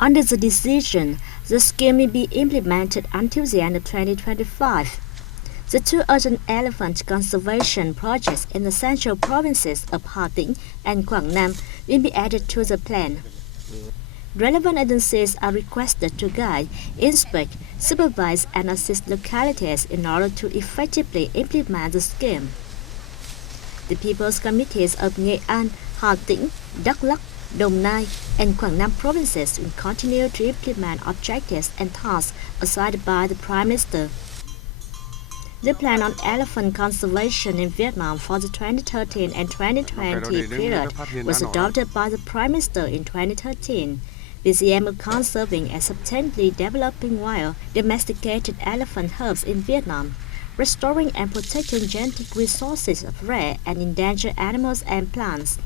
Under the decision, the scheme may be implemented until the end of 2025. The two urgent elephant conservation projects in the central provinces of Hà Tĩnh and Quảng Nam will be added to the plan. Relevant agencies are requested to guide, inspect, supervise and assist localities in order to effectively implement the scheme. The People's Committees of Nghệ An, Hà Tĩnh, Đắk Lắk, Đồng Nai, and Quảng Nam provinces will continue to implement objectives and tasks assigned by the Prime Minister. The plan on elephant conservation in Vietnam for the 2013 and 2020 period was adopted by the Prime Minister in 2013, with the aim of conserving and substantially developing wild domesticated elephant herds in Vietnam, restoring and protecting genetic resources of rare and endangered animals and plants.